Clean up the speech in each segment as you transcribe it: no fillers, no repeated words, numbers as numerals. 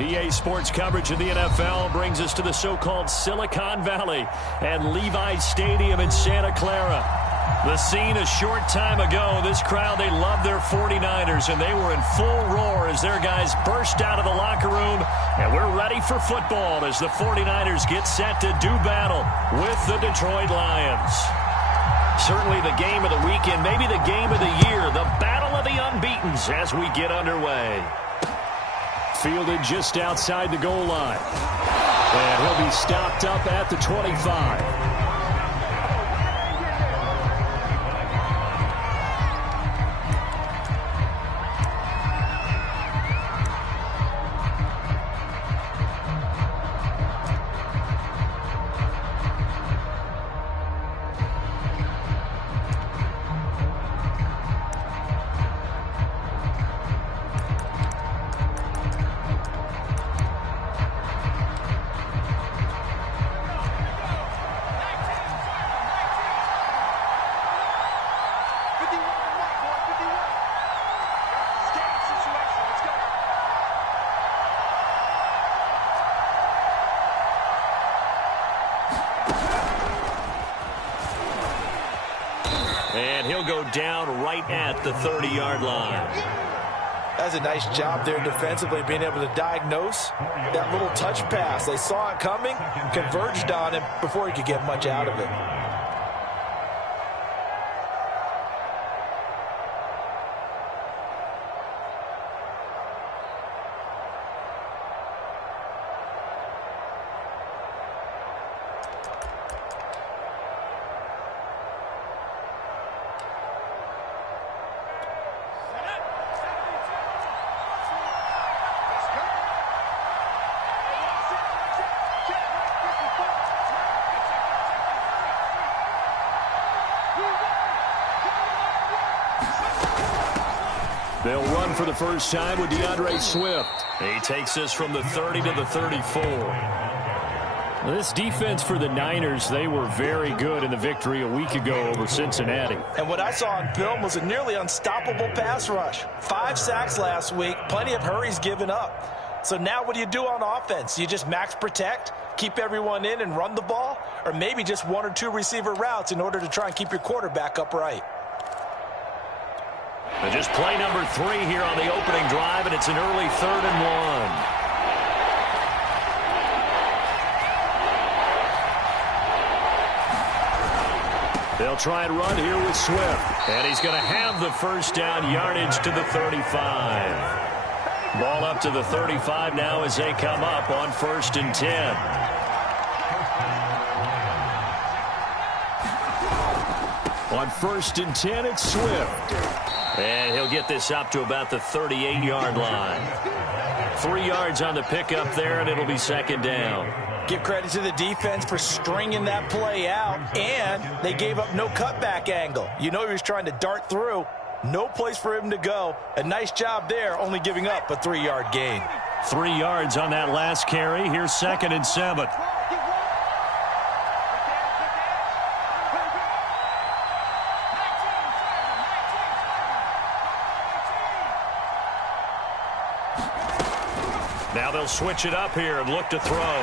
EA Sports coverage of the NFL brings us to the so-called Silicon Valley and Levi's Stadium in Santa Clara. The scene a short time ago, this crowd, they love their 49ers, and they were in full roar as their guys burst out of the locker room, and we're ready for football as the 49ers get set to do battle with the Detroit Lions. Certainly the game of the weekend, maybe the game of the year, the battle of the unbeatens as we get underway. Fielded just outside the goal line. And he'll be stopped up at the 25. And he'll go down right at the 30-yard line. That's a nice job there defensively, being able to diagnose that little touch pass. They saw it coming, converged on him before he could get much out of it. They'll run for the first time with DeAndre Swift. He takes us from the 30 to the 34. This defense for the Niners, they were very good in the victory a week ago over Cincinnati. And what I saw on film was a nearly unstoppable pass rush. 5 sacks last week, plenty of hurries given up. So now what do you do on offense? You just max protect, keep everyone in and run the ball? Or maybe just 1 or 2 receiver routes in order to try and keep your quarterback upright? And just play number 3 here on the opening drive, and it's an early 3rd and 1. They'll try and run here with Swift. And he's going to have the first down yardage to the 35. Ball up to the 35 now as they come up on 1st and 10. On 1st and 10, it's Swift. And he'll get this up to about the 38-yard line. 3 yards on the pickup there, and it'll be 2nd down. Give credit to the defense for stringing that play out, and they gave up no cutback angle. You know he was trying to dart through. No place for him to go. A nice job there, only giving up a 3-yard gain. 3 yards on that last carry. Here's 2nd and 7. Now they'll switch it up here and look to throw.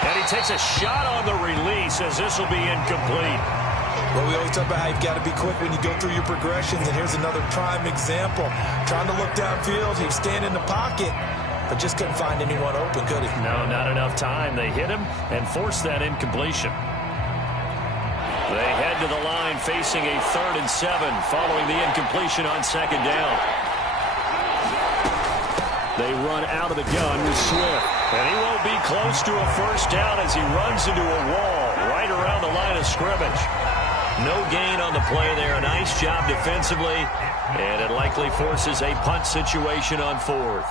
And he takes a shot on the release as this will be incomplete. Well, we always talk about how you've got to be quick when you go through your progressions, and here's another prime example. Trying to look downfield, he was standing in the pocket, but just couldn't find anyone open, could he? No, not enough time. They hit him and forced that incompletion. They head to the line facing a 3rd and 7 following the incompletion on 2nd down. They run out of the gun with Swift. And he won't be close to a first down as he runs into a wall right around the line of scrimmage. No gain on the play there. Nice job defensively. And it likely forces a punt situation on 4th.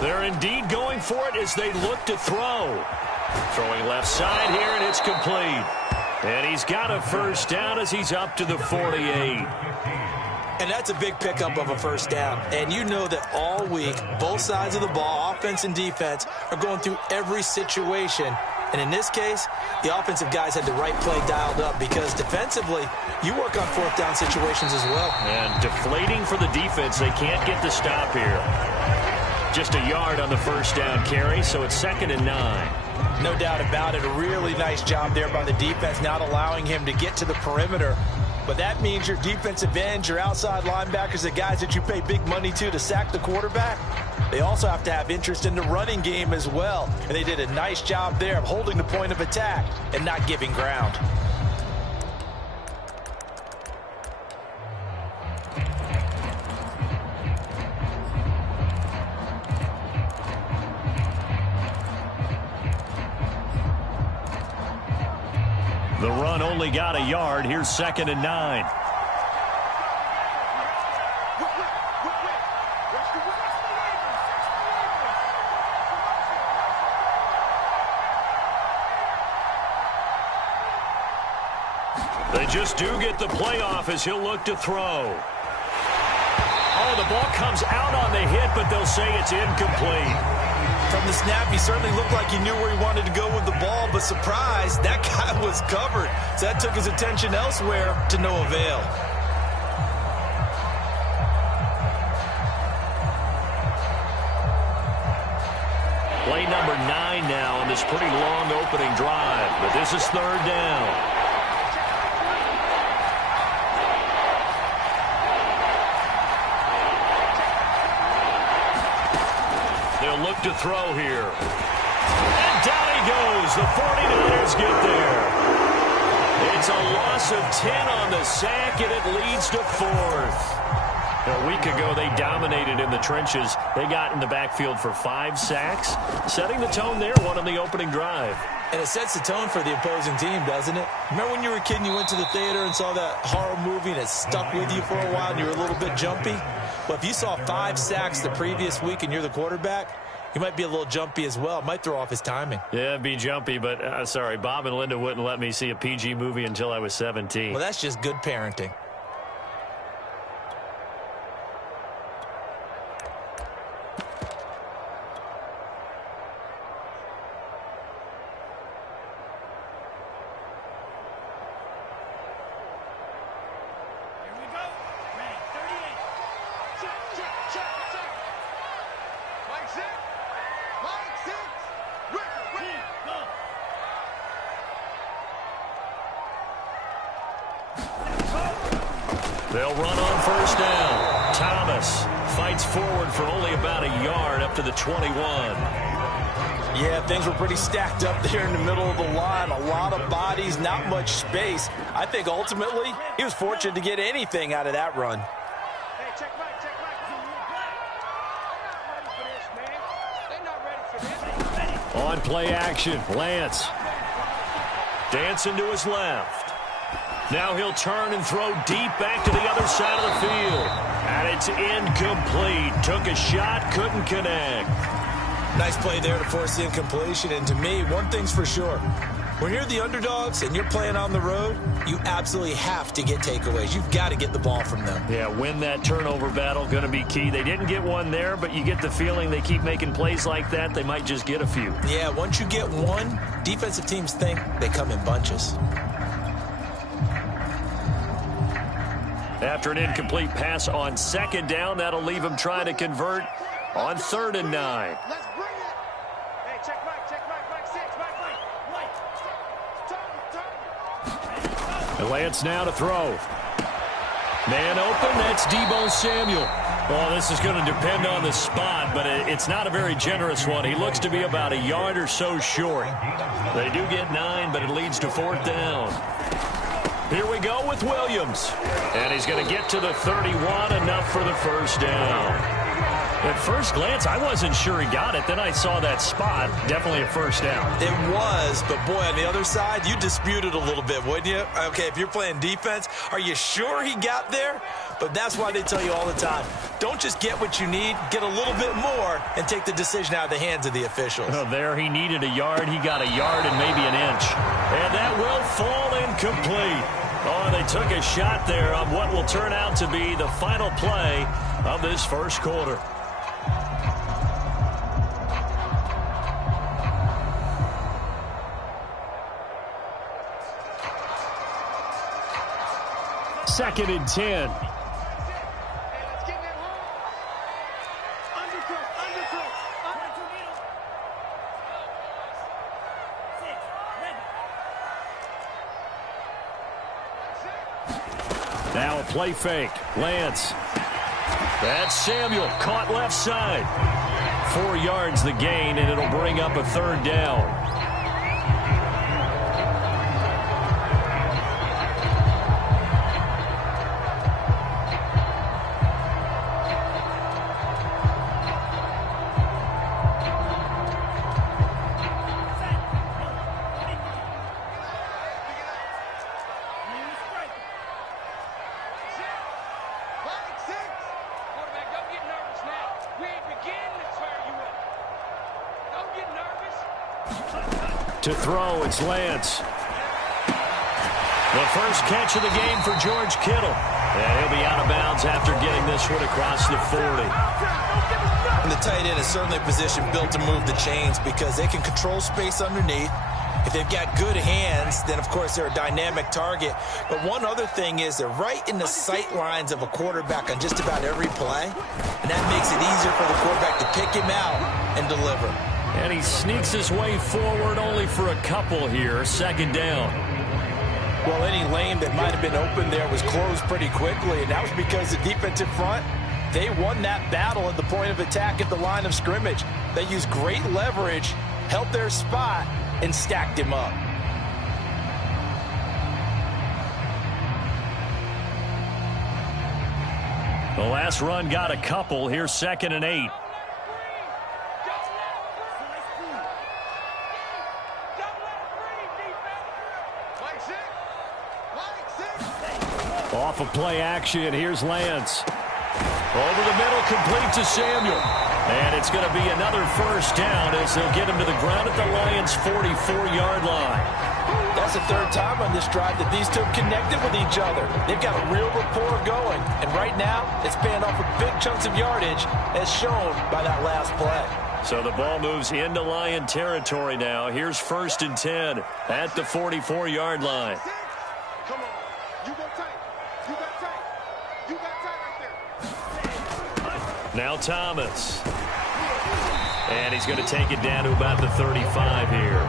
They're indeed going for it as they look to throw. Throwing left side here, and it's complete. And he's got a first down as he's up to the 48. And that's a big pickup of a first down. And you know that all week, both sides of the ball, offense and defense, are going through every situation. And in this case, the offensive guys had the right play dialed up because defensively, you work on fourth down situations as well. And deflating for the defense. They can't get the stop here. Just a yard on the first down carry, so it's 2nd and 9. No doubt about it. A really nice job there by the defense, not allowing him to get to the perimeter. But that means your defensive ends, your outside linebackers, the guys that you pay big money to sack the quarterback, they also have to have interest in the running game as well. And they did a nice job there of holding the point of attack and not giving ground. The run only got a yard. Here's 2nd and 9. They just do get the playoff as he'll look to throw. Oh, the ball comes out on the hit, but they'll say it's incomplete. From the snap, he certainly looked like he knew where he wanted to go with the ball, but surprise, that guy was covered. So that took his attention elsewhere to no avail. Play number 9 now on this pretty long opening drive, but this is 3rd down. Look to throw here. And down he goes. The 49ers get there. It's a loss of 10 on the sack, and it leads to 4th. A week ago, they dominated in the trenches. They got in the backfield for 5 sacks, setting the tone there, one on the opening drive. And it sets the tone for the opposing team, doesn't it? Remember when you were a kid and you went to the theater and saw that horror movie and it stuck with you for a while and you were a little bit jumpy? Well, if you saw 5 sacks the previous week and you're the quarterback, you might be a little jumpy as well. It might throw off his timing. Yeah, it'd be jumpy, but sorry, Bob and Linda wouldn't let me see a PG movie until I was 17. Well, that's just good parenting. They'll run on first down. Thomas fights forward for only about a yard up to the 21. Yeah, things were pretty stacked up there in the middle of the line. A lot of bodies, not much space. I think ultimately he was fortunate to get anything out of that run. Hey, check Mike. They're not ready for this. On play action, Lance. Dancing to his left. Now he'll turn and throw deep back to the other side of the field. And it's incomplete. Took a shot, couldn't connect. Nice play there to force the incompletion. And to me, one thing's for sure. When you're the underdogs and you're playing on the road, you absolutely have to get takeaways. You've got to get the ball from them. Yeah, win that turnover battle, going to be key. They didn't get one there, but you get the feeling they keep making plays like that, they might just get a few. Yeah, once you get one, defensive teams think they come in bunches. After an incomplete pass on 2nd down, that'll leave him trying to convert on 3rd and 9. Let's bring it. Hey, check Mike. 6. Mike. And Lance now to throw. Man open, that's Deebo Samuel. Well, this is going to depend on the spot, but it's not a very generous one. He looks to be about a yard or so short. They do get 9, but it leads to 4th down. Here we go with Williams. And he's going to get to the 31, enough for the first down. At first glance, I wasn't sure he got it. Then I saw that spot. Definitely a first down. It was, but boy, on the other side, you dispute it a little bit, wouldn't you? Okay, if you're playing defense, are you sure he got there? But that's why they tell you all the time, don't just get what you need, get a little bit more, and take the decision out of the hands of the officials. Oh, there he needed a yard. He got a yard and maybe an inch. And that will fall incomplete. Oh, they took a shot there on what will turn out to be the final play of this first quarter. Second and 10. Now a play fake. Lance. That's Samuel. Caught left side. 4 yards the gain, and it'll bring up a third down. To throw, it's Lance. The first catch of the game for George Kittle. And he'll be out of bounds after getting this one across the 40. And the tight end is certainly a position built to move the chains because they can control space underneath. If they've got good hands, then, of course, they're a dynamic target. But one other thing is they're right in the sight lines of a quarterback on just about every play. And that makes it easier for the quarterback to pick him out and deliver. And he sneaks his way forward only for a couple here. Second down. Well, any lane that might have been open there was closed pretty quickly, and that was because the defensive front, they won that battle at the point of attack at the line of scrimmage. They used great leverage, held their spot, and stacked him up. The last run got a couple. Here's 2nd and 8. Off of play action, here's Lance. Over the middle, complete to Samuel. And it's going to be another first down as they'll get him to the ground at the Lions' 44-yard line. That's the third time on this drive that these two have connected with each other. They've got a real rapport going. And right now, it's paying off with big chunks of yardage, as shown by that last play. So the ball moves into Lion territory now. Here's 1st and 10 at the 44-yard line. Come on. You go tight. You got tight. You got tight right there. Now Thomas. And he's going to take it down to about the 35 here.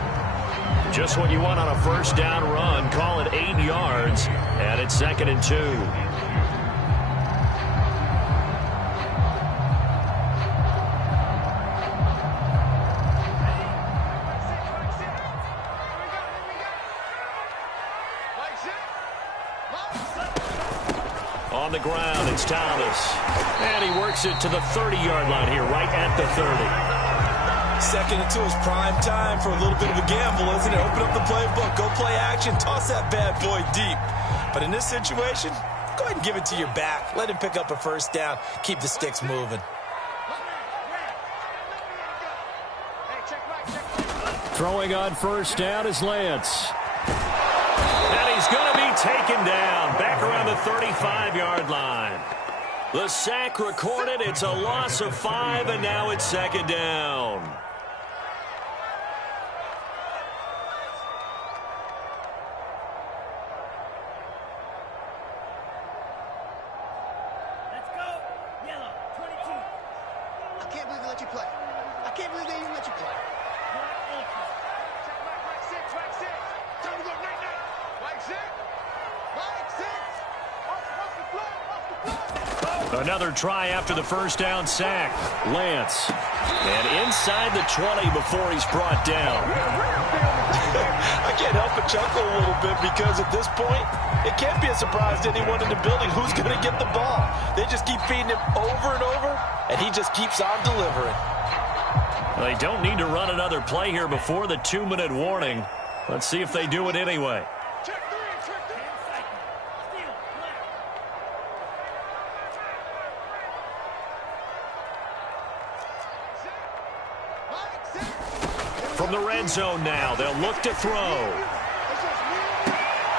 Just what you want on a first down run. Call it 8 yards. And it's 2nd and 2. On the ground, it's Thomas. And he works it to the 30-yard line here, right at the 30. 2nd and 2 is prime time for a little bit of a gamble, isn't it? Open up the playbook, go play action, toss that bad boy deep. But in this situation, go ahead and give it to your back. Let him pick up a first down. Keep the sticks moving. Throwing on first down is Lance. And he's going to be taken down back around the 35-yard line. The sack recorded. It's a loss of 5, and now it's 2nd down. Let's go. Yellow, 22. I can't believe they let you play. I can't believe they even let you play. Check Mike 6, Mike 6. Time to go night-night. Mike 6. Mike 6. Off the block, off the block. Another try after the first down sack. Lance. And inside the 20 before he's brought down. I can't help but chuckle a little bit because at this point, it can't be a surprise to anyone in the building who's going to get the ball. They just keep feeding him over and over, and he just keeps on delivering. They don't need to run another play here before the 2-minute warning. Let's see if they do it anyway. From the red zone now, they'll look to throw.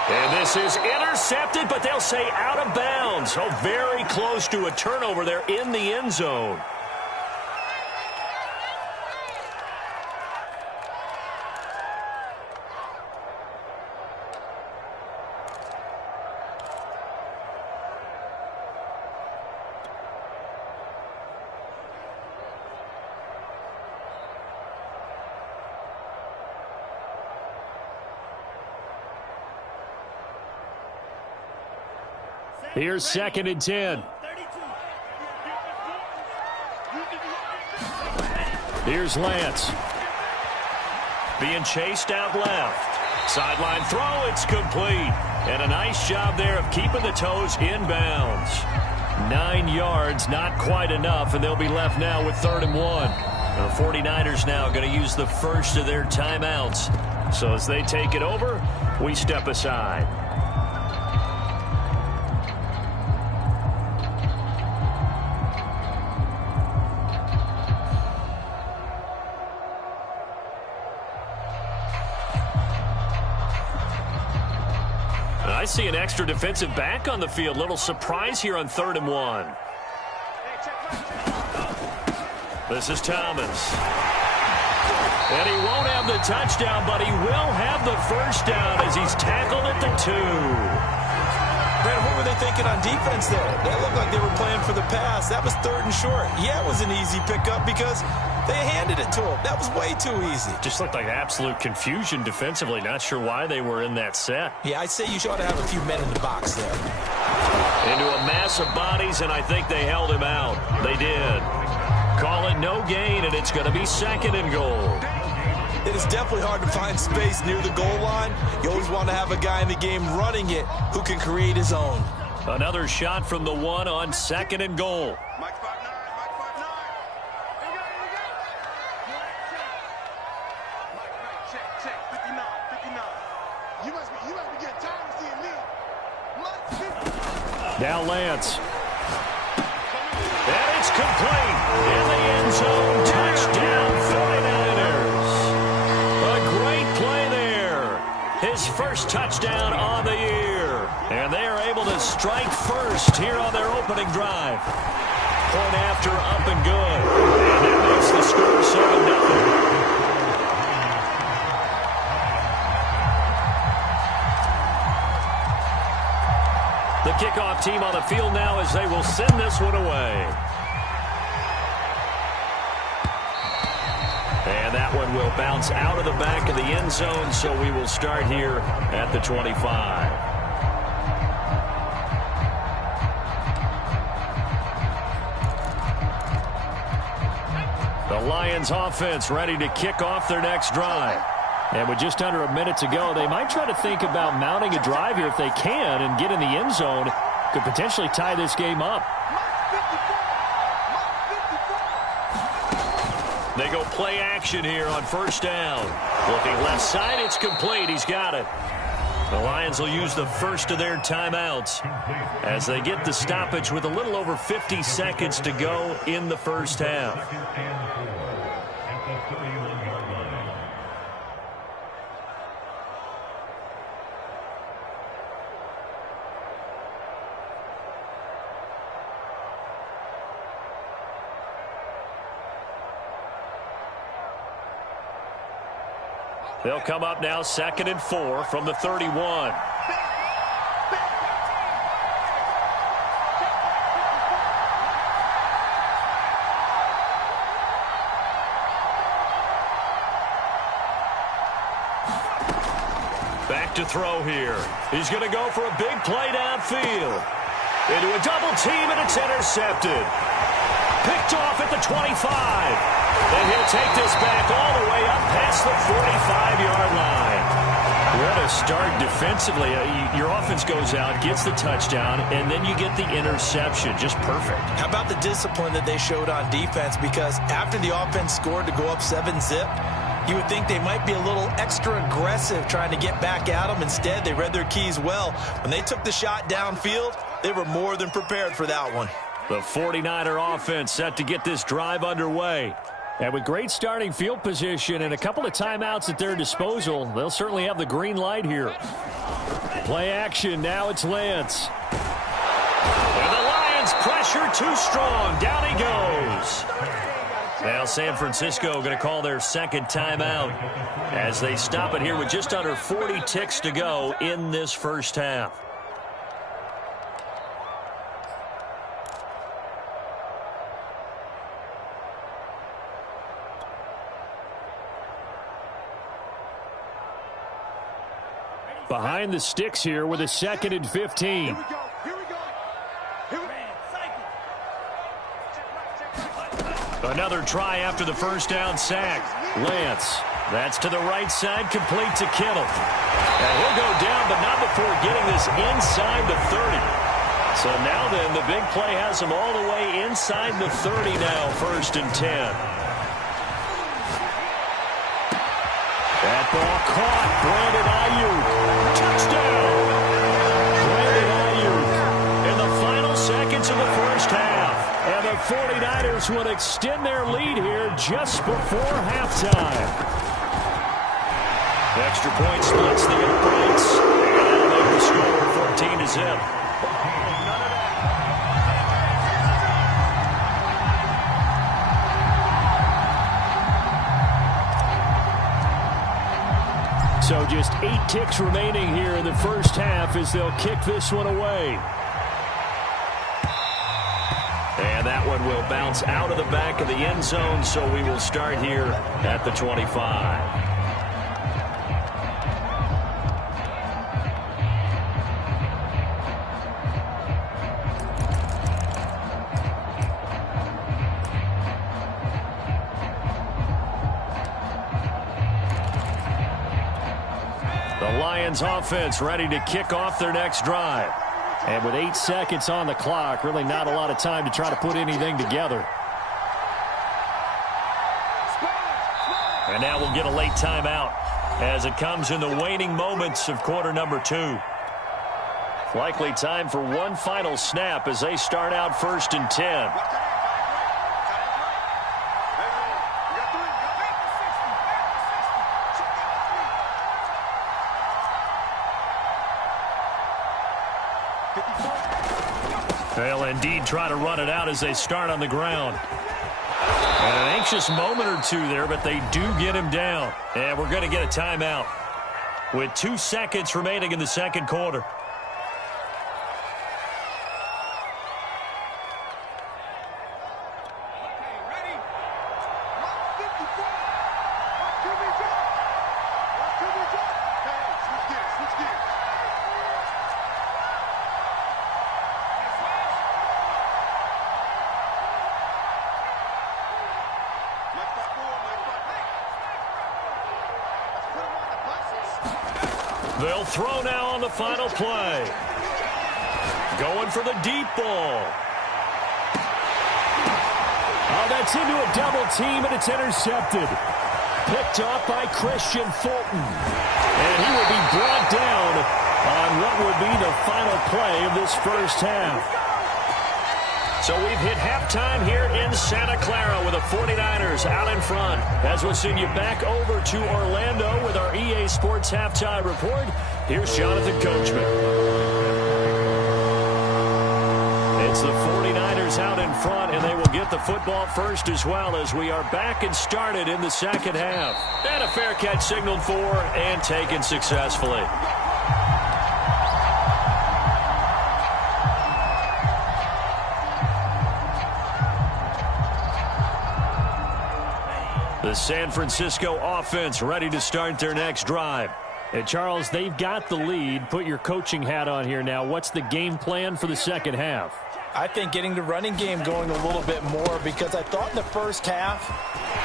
And this is intercepted, but they'll say out of bounds. Oh, very close to a turnover there in the end zone. Here's 2nd and 10. Here's Lance. Being chased out left. Sideline throw, it's complete. And a nice job there of keeping the toes inbounds. 9 yards, not quite enough, and they'll be left now with 3rd and 1. The 49ers now going to use the first of their timeouts. So as they take it over, we step aside. I see an extra defensive back on the field. Little surprise here on 3rd and 1. This is Thomas. And he won't have the touchdown, but he will have the first down as he's tackled at the 2. Brandon, what were they thinking on defense there? They looked like they were playing for the pass. That was 3rd and short. Yeah, it was an easy pickup because they handed it to him. That was way too easy. Just looked like absolute confusion defensively. Not sure why they were in that set. Yeah, I'd say you should have a few men in the box there. Into a mass of bodies, and I think they held him out. They did. Call it no gain, and it's going to be 2nd and goal. It is definitely hard to find space near the goal line. You always want to have a guy in the game running it who can create his own. Another shot from the 1 on 2nd and goal. Mike 5'9", Mike 5'9". Mike, check, 59, 59. You must be getting tired of seeing me. Mike, now Lance. And it's complete. In the end zone. Touchdown 49ers. A great play there. His first touchdown on the year. And they are able to strike first here on their opening drive. Point after up and good. And that makes the score 7-0. The kickoff team on the field now as they will send this one away. And that one will bounce out of the back of the end zone, so we will start here at the 25. The Lions offense ready to kick off their next drive. And with just under a minute to go, they might try to think about mounting a drive here if they can and get in the end zone. Could potentially tie this game up. They go play action here on 1st down. Looking left side, it's complete. He's got it. The Lions will use the first of their timeouts as they get the stoppage with a little over 50 seconds to go in the first half. They'll come up now 2nd and 4 from the 31. Back to throw here. He's going to go for a big play downfield. Into a double team, and it's intercepted. Picked off at the 25. And he'll take this back all the way up past the 45-yard line. What a start defensively. Your offense goes out, gets the touchdown, and then you get the interception. Just perfect. How about the discipline that they showed on defense? Because after the offense scored to go up 7-zip, you would think they might be a little extra aggressive trying to get back at them. Instead, they read their keys well. When they took the shot downfield, they were more than prepared for that one. The 49er offense set to get this drive underway. And with great starting field position and a couple of timeouts at their disposal, they'll certainly have the green light here. Play action. Now it's Lance. And the Lions pressure too strong. Down he goes. Now San Francisco going to call their second timeout as they stop it here with just under 40 ticks to go in this first half. Behind the sticks here with a 2nd and 15. Here we go. Another try after the first down sack. Lance. That's to the right side, complete to Kittle. And he'll go down, but not before getting this inside the 30. So now then, the big play has him all the way inside the 30 now, 1st and 10. That ball caught. Brandon Ayuk. Touchdown. Brandon Ayuk in the final seconds of the first half. And the 49ers would extend their lead here just before halftime. Extra point splits the uprights. And that'll make the score 14-zip. So just 8 ticks remaining here in the first half as they'll kick this one away. And that one will bounce out of the back of the end zone, so we will start here at the 25. The Lions offense ready to kick off their next drive. And with 8 seconds on the clock, really not a lot of time to try to put anything together. And now we'll get a late timeout as it comes in the waning moments of quarter number 2. Likely time for one final snap as they start out 1st and 10. They'll indeed try to run it out as they start on the ground. And an anxious moment or two there, but they do get him down. And we're going to get a timeout with 2 seconds remaining in the second quarter. They'll throw now on the final play. Going for the deep ball. Oh, that's into a double team, and it's intercepted. Picked off by Christian Fulton. And he will be brought down on what will be the final play of this first half. So we've hit halftime here in Santa Clara with the 49ers out in front. As we'll send you back over to Orlando with our EA Sports Halftime Report, here's Jonathan Coachman. It's the 49ers out in front, and they will get the football first as well as we are back and started in the second half. And a fair catch signaled for and taken successfully. The San Francisco offense ready to start their next drive. And Charles, they've got the lead. Put your coaching hat on here now. What's the game plan for the second half? I think getting the running game going a little bit more, because I thought in the first half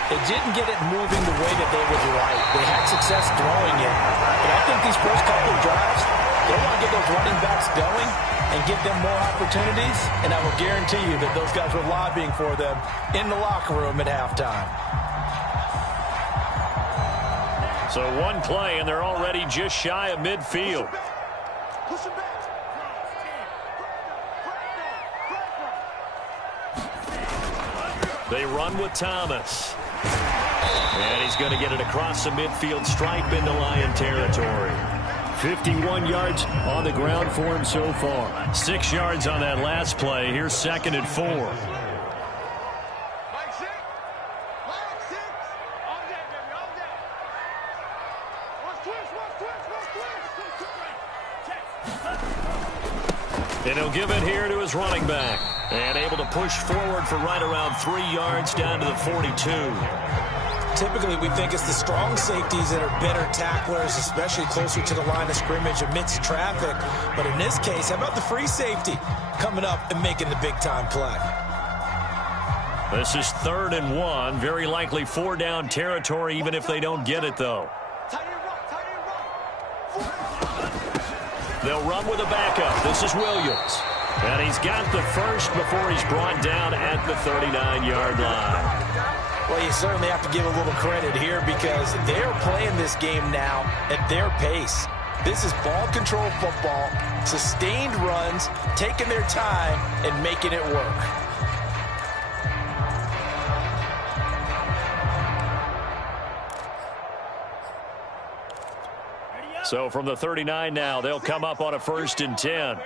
they didn't get it moving the way that they would like. They had success throwing it. But I think these first couple of drives, they want to get those running backs going and give them more opportunities. And I will guarantee you that those guys were lobbying for them in the locker room at halftime. So one play, and they're already just shy of midfield. Push him back. They run with Thomas. And he's going to get it across the midfield stripe into Lion territory. 51 yards on the ground for him so far. 6 yards on that last play. Here's 2nd and 4. And he'll give it here to his running back. And able to push forward for right around 3 yards down to the 42. Typically, we think it's the strong safeties that are better tacklers, especially closer to the line of scrimmage amidst traffic. But in this case, how about the free safety coming up and making the big-time play? This is 3rd and 1. Very likely 4-down territory, even if they don't get it, though. They'll run with a backup. This is Williams. And he's got the first before he's brought down at the 39-yard line. Well, you certainly have to give a little credit here, because they're playing this game now at their pace. This is ball control football, sustained runs, taking their time and making it work. So from the 39 now, they'll come up on a 1st and 10.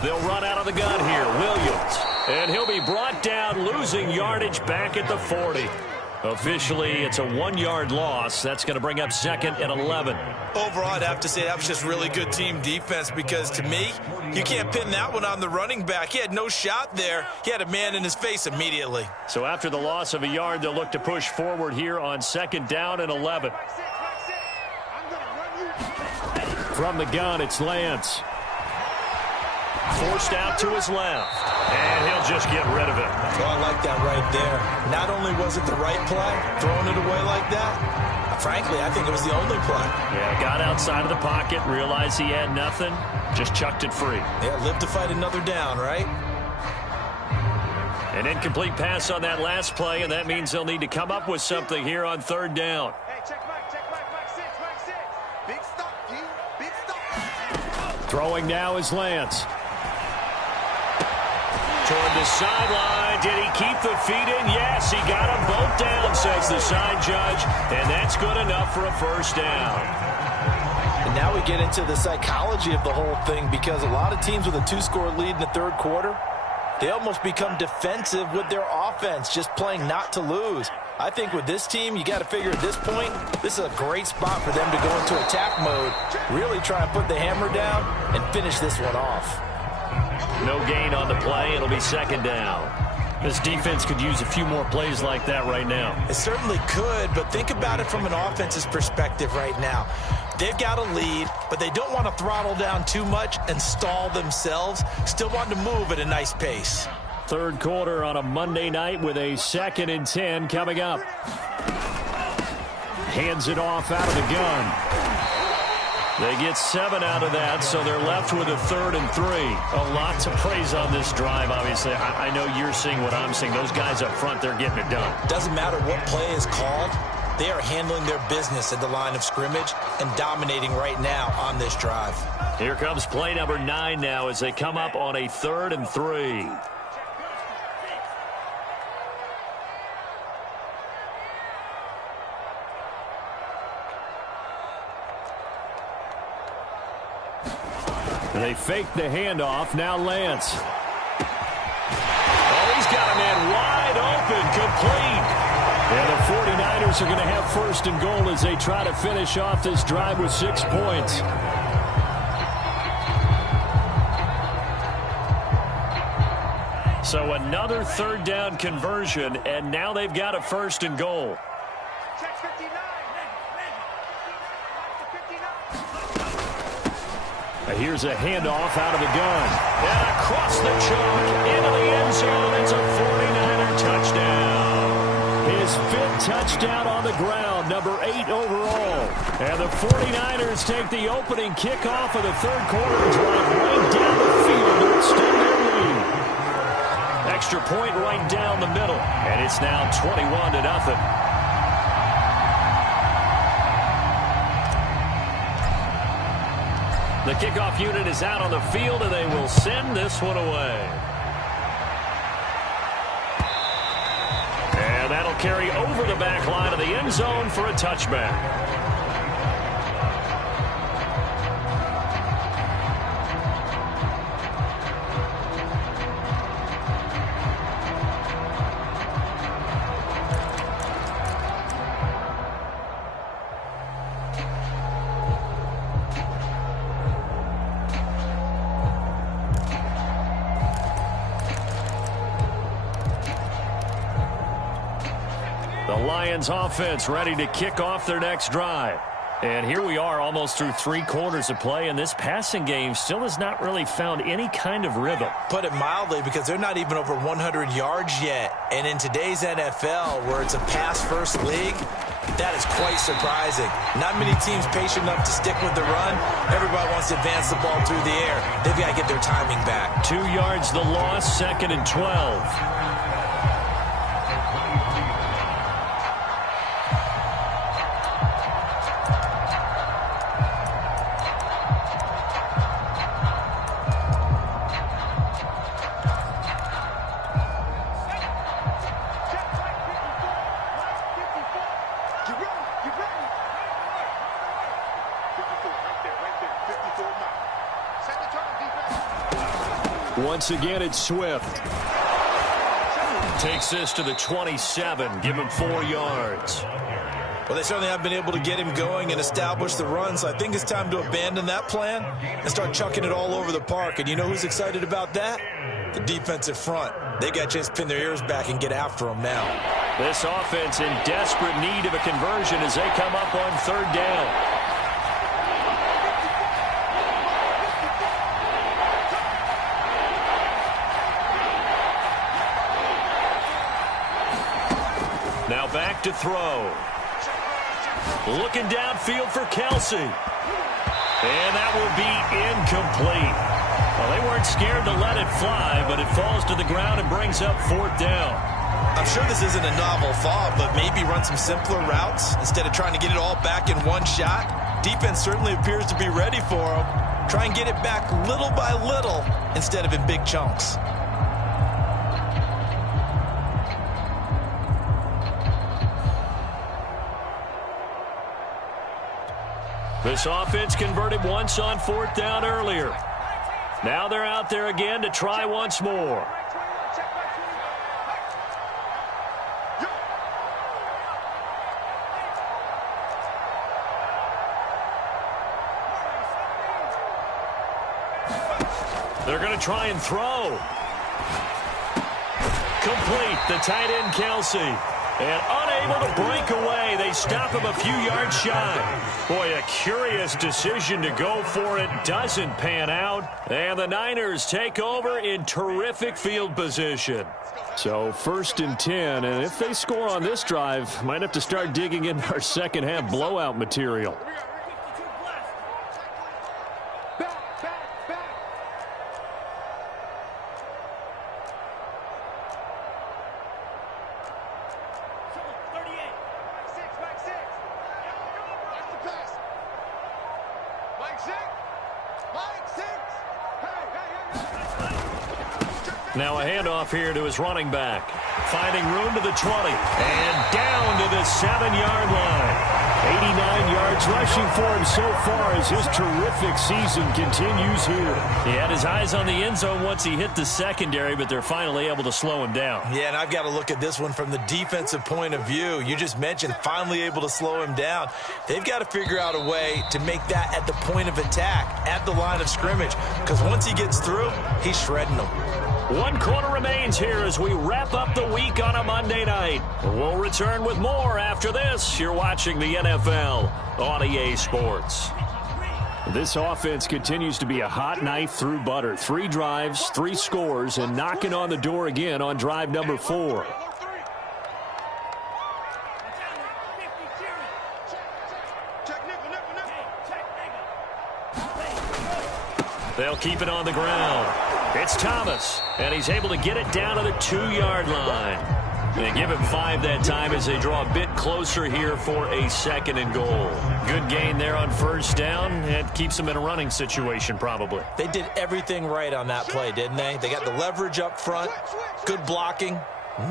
They'll run out of the gun here. Williams. And he'll be brought down, losing yardage back at the 40. Officially, it's a 1-yard loss. That's going to bring up 2nd and 11. Overall, I'd have to say that was just really good team defense, because to me, you can't pin that one on the running back. He had no shot there. He had a man in his face immediately. So after the loss of a yard, they'll look to push forward here on 2nd down and 11. From the gun, it's Lance. Forced out to his left. And he'll just get rid of it. Oh, I like that right there. Not only was it the right play, throwing it away like that, frankly, I think it was the only play. Yeah, got outside of the pocket, realized he had nothing, just chucked it free. Yeah, live to fight another down, right? An incomplete pass on that last play, and that means they'll need to come up with something here on 3rd down. Hey, check Mike 6. Big stop, G. Big stop. Throwing now is Lance. Toward the sideline. Did he keep the feet in? Yes, he got them both down, says the side judge. And that's good enough for a 1st down. And now we get into the psychology of the whole thing, because a lot of teams with a 2-score lead in the 3rd quarter, they almost become defensive with their offense, just playing not to lose. I think with this team, you got to figure at this point, this is a great spot for them to go into attack mode, really try and put the hammer down and finish this one off. No gain on the play. It'll be 2nd down. This defense could use a few more plays like that right now. It certainly could, but think about it from an offense's perspective right now. They've got a lead, but they don't want to throttle down too much and stall themselves. Still want to move at a nice pace. 3rd quarter on a Monday night with a 2nd and 10 coming up. Hands it off out of the gun. They get 7 out of that, so they're left with a 3rd and 3. A lot to praise on this drive, obviously. I know you're seeing what I'm seeing. Those guys up front, they're getting it done. Doesn't matter what play is called. They are handling their business at the line of scrimmage and dominating right now on this drive. Here comes play number 9 now as they come up on a 3rd and 3. They fake the handoff. Now Lance. Oh, he's got a man wide open, complete. And the 49ers are going to have 1st and goal as they try to finish off this drive with 6 points. So another 3rd down conversion, and now they've got a 1st and goal. Check 59. Here's a handoff out of the gun. And across the chalk into the end zone. It's a 49er touchdown. His 5th touchdown on the ground, number 8 overall. And the 49ers take the opening kickoff of the third quarter and drive right down the field to extend their lead. Extra point right down the middle. And it's now 21-0. The kickoff unit is out on the field, and they will send this one away. And that'll carry over the back line of the end zone for a touchback. Lions offense ready to kick off their next drive. And here we are almost through 3 quarters of play, and this passing game still has not really found any kind of rhythm. Put it mildly, because they're not even over 100 yards yet. And in today's NFL, where it's a pass-first league, that is quite surprising. Not many teams patient enough to stick with the run. Everybody wants to advance the ball through the air. They've got to get their timing back. 2 yards the loss, 2nd and 12. Once again, it's Swift. Takes this to the 27. Give him 4 yards. Well, they certainly have been able to get him going and establish the run, so I think it's time to abandon that plan and start chucking it all over the park. And you know who's excited about that? The defensive front. They got a chance to pin their ears back and get after him now. This offense in desperate need of a conversion as they come up on 3rd down. Now back to throw. Looking downfield for Kelsey. And that will be incomplete. Well, they weren't scared to let it fly, but it falls to the ground and brings up 4th down. I'm sure this isn't a novel thought, but maybe run some simpler routes instead of trying to get it all back in one shot. Defense certainly appears to be ready for them. Try and get it back little by little instead of in big chunks. This offense converted once on 4th down earlier. Now they're out there again to try once more. They're going to try and throw. Complete. The tight end, Kelsey. And unable to break away. They stop him a few yards shy. Boy, a curious decision to go for it. Doesn't pan out. And the Niners take over in terrific field position. So 1st and 10. And if they score on this drive, might have to start digging in our second half blowout material. Now a handoff here to his running back. Finding room to the 20. And down to the 7-yard line. 89 yards rushing for him so far as his terrific season continues here. He had his eyes on the end zone once he hit the secondary, but they're finally able to slow him down. Yeah, and I've got to look at this one from the defensive point of view. You just mentioned finally able to slow him down. They've got to figure out a way to make that at the point of attack, at the line of scrimmage, because once he gets through, he's shredding them. 1 quarter remains here as we wrap up the week on a Monday night. We'll return with more after this. You're watching the NFL on EA Sports. This offense continues to be a hot knife through butter. 3 drives, 3 scores, and knocking on the door again on drive number 4. They'll keep it on the ground. It's Thomas, and he's able to get it down to the 2-yard line. They give him 5 that time as they draw a bit closer here for a 2nd and goal. Good gain there on first down. It keeps them in a running situation probably. They did everything right on that play, didn't they? They got the leverage up front, good blocking,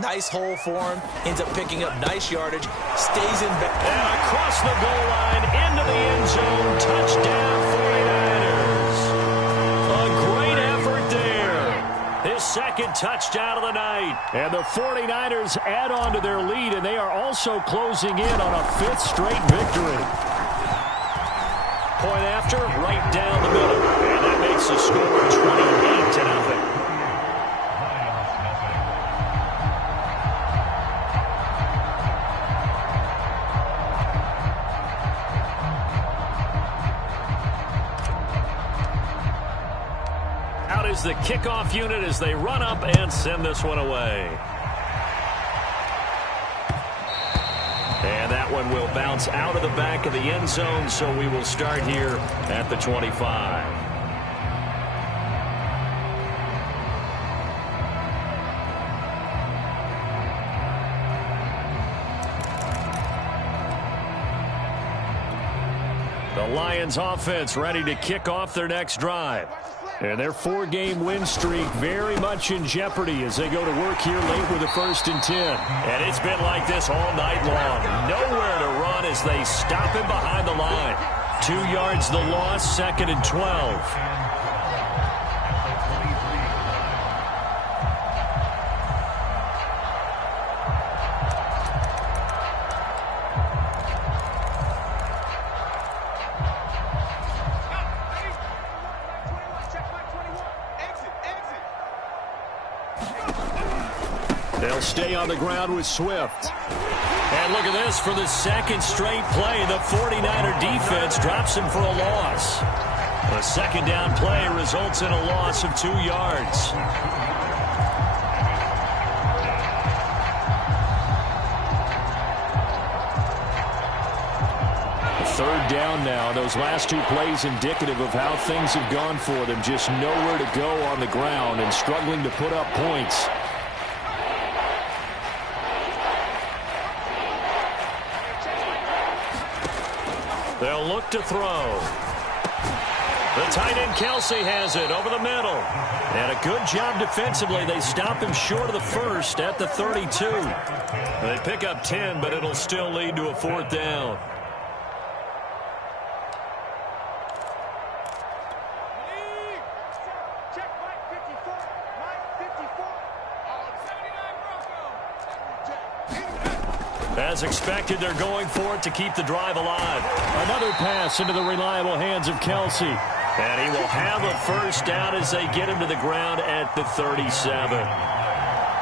nice hole for him, ends up picking up nice yardage, stays in back. And across the goal line, into the end zone, touchdown 49ers. A great effort there. His 2nd touchdown of the night. And the 49ers add on to their lead, and they are also closing in on a 5th straight victory. Point after, right down the middle. And that makes the score 28-0. Out is the kickoff unit as they run up and send this one away. And that one will bounce out of the back of the end zone, so we will start here at the 25. The Lions offense ready to kick off their next drive. And their 4-game win streak very much in jeopardy as they go to work here late with a 1st and 10. And it's been like this all night long. Nowhere to run as they stop him behind the line. 2 yards the loss, 2nd and 12. They'll stay on the ground with Swift. And look at this for the 2nd straight play. The 49er defense drops him for a loss. A 2nd down play results in a loss of 2 yards. Third down now. Those last 2 plays indicative of how things have gone for them. Just nowhere to go on the ground and struggling to put up points. They'll look to throw. The tight end Kelsey has it over the middle. And a good job defensively. They stop him short of the 1st at the 32. They pick up 10, but it'll still lead to a 4th down. As expected, they're going for it to keep the drive alive. Another pass into the reliable hands of Kelsey. And he will have a 1st down as they get him to the ground at the 37.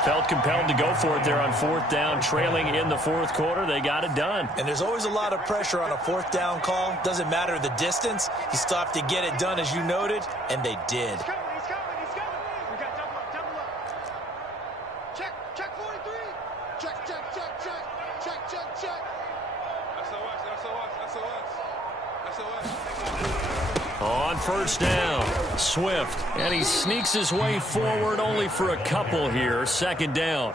Felt compelled to go for it there on 4th down, trailing in the 4th quarter. They got it done. And there's always a lot of pressure on a 4th down call. Doesn't matter the distance. You still have to get it done, as you noted, and they did. On 1st down, Swift, and he sneaks his way forward only for a couple here. 2nd down.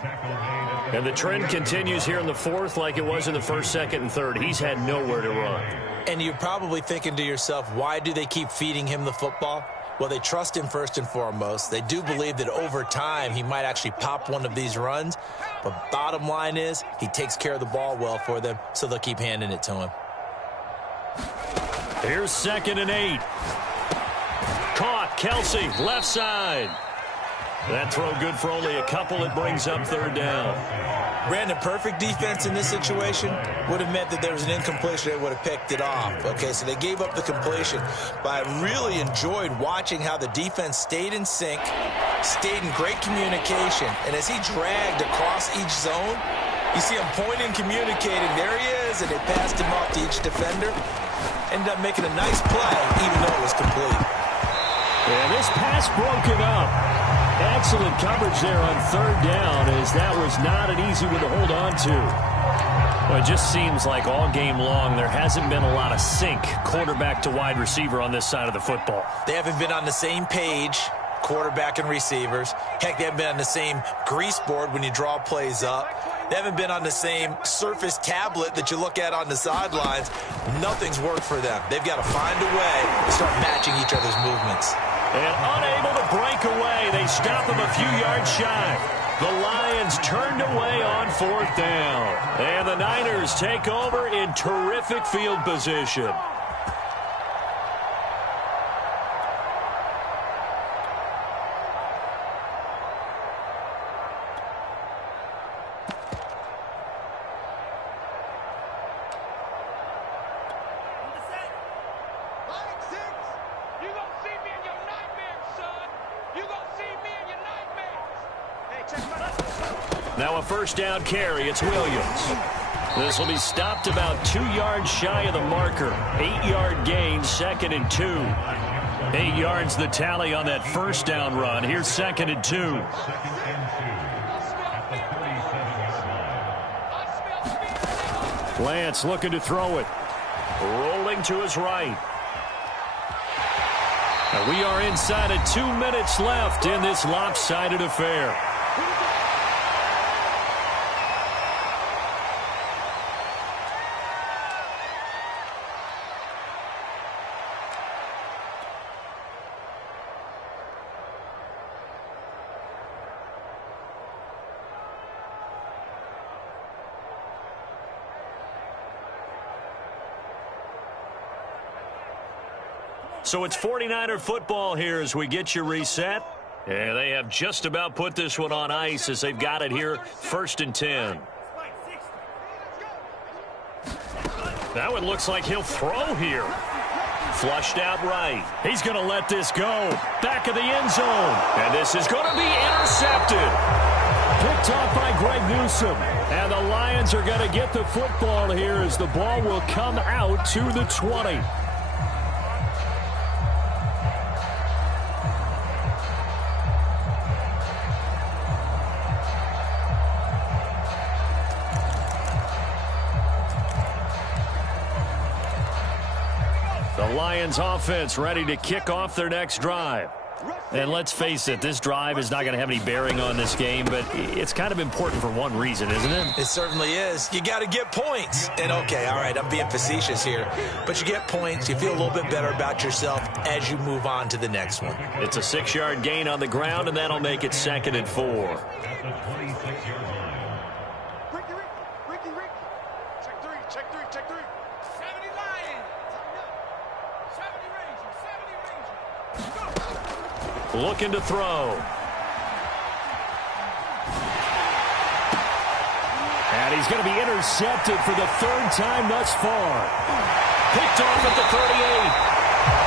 And the trend continues here in the 4th like it was in the 1st, 2nd, and 3rd. He's had nowhere to run. And you're probably thinking to yourself, why do they keep feeding him the football? Well, they trust him first and foremost. They do believe that over time he might actually pop one of these runs. But bottom line is he takes care of the ball well for them, so they'll keep handing it to him. Here's 2nd and 8. Caught, Kelsey, left side. That throw good for only a couple. It brings up 3rd down. Brandon, perfect defense in this situation would have meant that there was an incompletion. They would have picked it off. Okay, so they gave up the completion. But I really enjoyed watching how the defense stayed in sync, stayed in great communication. And as he dragged across each zone, you see him pointing, communicating. There he is, and they passed him off to each defender. Ended up making a nice play, even though it was complete. And this pass broken up. Excellent coverage there on third down, as that was not an easy one to hold on to. Well, it just seems like all game long there hasn't been a lot of sync quarterback to wide receiver on this side of the football. They haven't been on the same page, quarterback and receivers. Heck, they haven't been on the same grease board when you draw plays up. They haven't been on the same Surface tablet that you look at on the sidelines. Nothing's worked for them. They've got to find a way to start matching each other's movements. And unable to break away, they stop him a few yards shy. The Lions turned away on fourth down. And the Niners take over in terrific field position. Now a first down carry. It's Williams. This will be stopped about 2 yards shy of the marker. 8-yard gain, 2nd and 2. 8 yards the tally on that first down run. Here's 2nd and 2. Lance looking to throw it. Rolling to his right. Now we are inside of 2 minutes left in this lopsided affair. So it's 49er football here as we get you reset. And they have just about put this one on ice as they've got it here, 1st and 10. That one looks like he'll throw here. Flushed out right. He's going to let this go. Back of the end zone. And this is going to be intercepted. Picked off by Greg Newsome. And the Lions are going to get the football here as the ball will come out to the 20. The Lions offense ready to kick off their next drive. And let's face it, this drive is not going to have any bearing on this game, but it's kind of important for one reason, isn't it? It certainly is. You got to get points. And okay, all right, I'm being facetious here, but you get points, you feel a little bit better about yourself as you move on to the next one. It's a 6-yard gain on the ground, and that'll make it 2nd and 4. Looking to throw. And he's going to be intercepted for the 3rd time thus far. Picked off at the 38.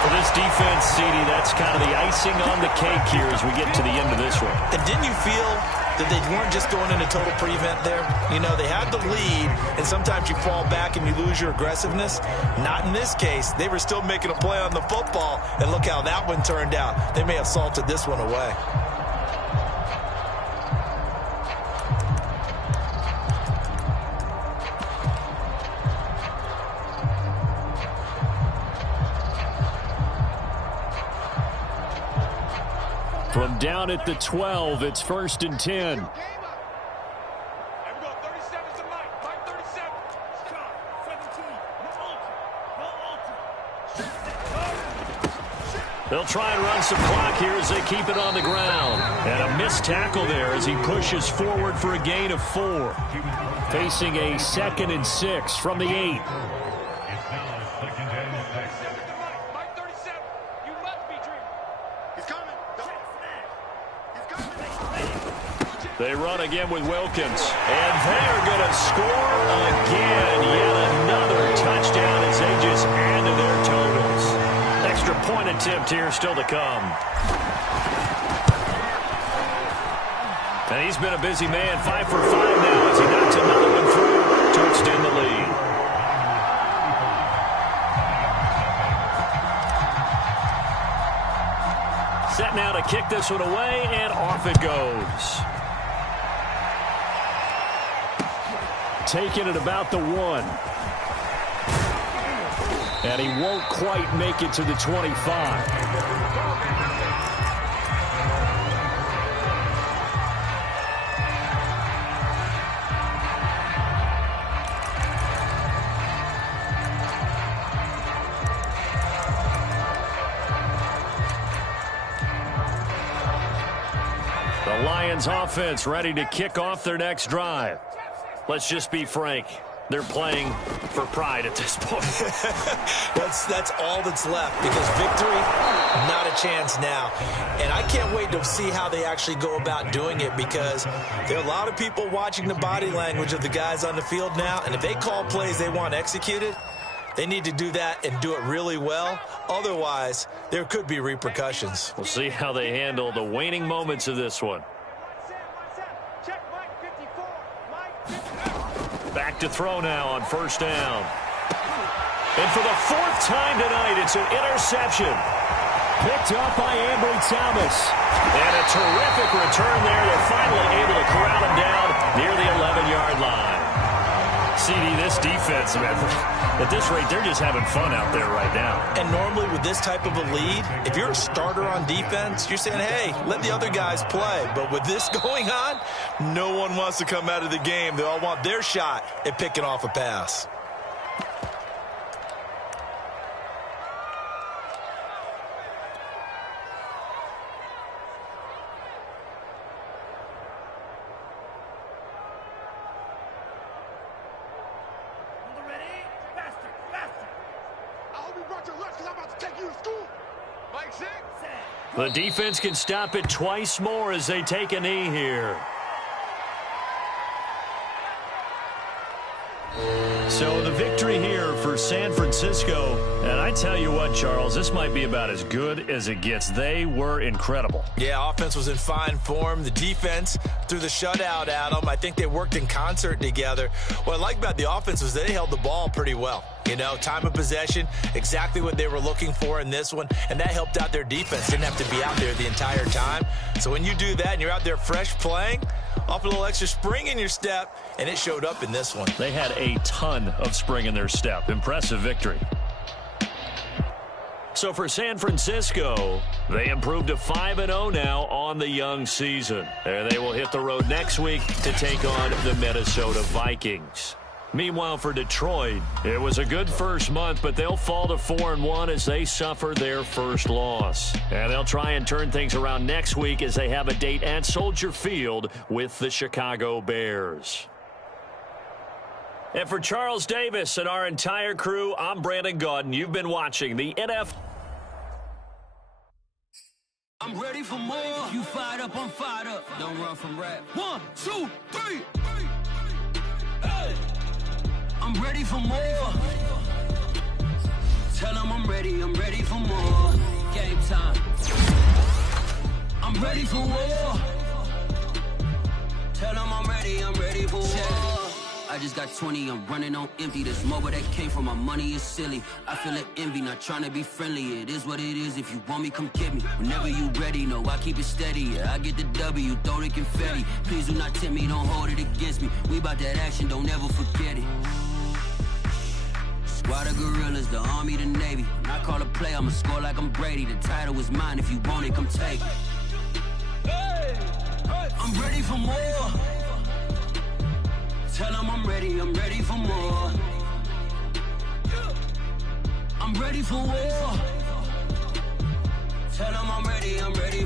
For this defense, CD, that's kind of the icing on the cake here as we get to the end of this one. And didn't you feel that they weren't just going into total prevent there? You know, they had the lead, and sometimes you fall back and you lose your aggressiveness. Not in this case. They were still making a play on the football, and look how that one turned out. They may have salted this one away. From down at the 12, it's 1st and 10. They'll try and run some clock here as they keep it on the ground. And a missed tackle there as he pushes forward for a gain of 4. Facing a 2nd and 6 from the 8. They run again with Wilkins. And they're going to score again. Yet another touchdown as they just add to their totals. Extra point attempt here still to come. And he's been a busy man, 5 for 5 now as he knocks another one through to extend the lead. Set now to kick this one away, and off it goes. Taking it about the 1. And he won't quite make it to the 25. The Lions offense ready to kick off their next drive. Let's just be frank. They're playing for pride at this point. That's all that's left, because victory, not a chance now. And I can't wait to see how they actually go about doing it, because there are a lot of people watching the body language of the guys on the field now, and if they call plays they want executed, they need to do that and do it really well. Otherwise, there could be repercussions. We'll see how they handle the waning moments of this one. Back to throw now on first down. And for the 4th time tonight, it's an interception. Picked up by Ambry Thomas. And a terrific return there. They're finally able to corral him down near the 11-yard line. CD, this defense, man, at this rate, they're just having fun out there right now. And normally with this type of a lead, if you're a starter on defense, you're saying, hey, let the other guys play. But with this going on, no one wants to come out of the game. They all want their shot at picking off a pass. The defense can stop it twice more as they take a knee here. So the victory here for San Francisco. And I tell you what, Charles, this might be about as good as it gets. They were incredible. Yeah, offense was in fine form. The defense threw the shutout at them. I think they worked in concert together. What I like about the offense was they held the ball pretty well. You know, time of possession, exactly what they were looking for in this one, and that helped out their defense. Didn't have to be out there the entire time. So when you do that and you're out there fresh playing, off a little extra spring in your step, and it showed up in this one. They had a ton of spring in their step. Impressive victory. So for San Francisco, they improved to 5-0 now on the young season. And they will hit the road next week to take on the Minnesota Vikings. Meanwhile, for Detroit, it was a good first month, but they'll fall to 4-1 as they suffer their first loss. And they'll try and turn things around next week as they have a date at Soldier Field with the Chicago Bears. And for Charles Davis and our entire crew, I'm Brandon Gaudin. You've been watching the NFL. I'm ready for more. You fired up, I'm fired up. Don't run from rap. 1, 2, 3. Hey. I'm ready for more. Tell them I'm ready for more. Game time. I'm ready for war. Tell them I'm ready for war. I just got 20, I'm running on empty. This mobile that came from my money is silly. I feel it envy, not trying to be friendly. It is what it is, if you want me, come get me. Whenever you ready, no, I keep it steady. Yeah, I get the W, throw the confetti. Please do not tempt me, don't hold it against me. We about that action, don't ever forget it. Squad of gorillas, the Army, the Navy. When I call a play, I'ma score like I'm Brady. The title is mine, if you want it, come take it. I'm ready for more. Tell them I'm ready for more. I'm ready for war. Tell them I'm ready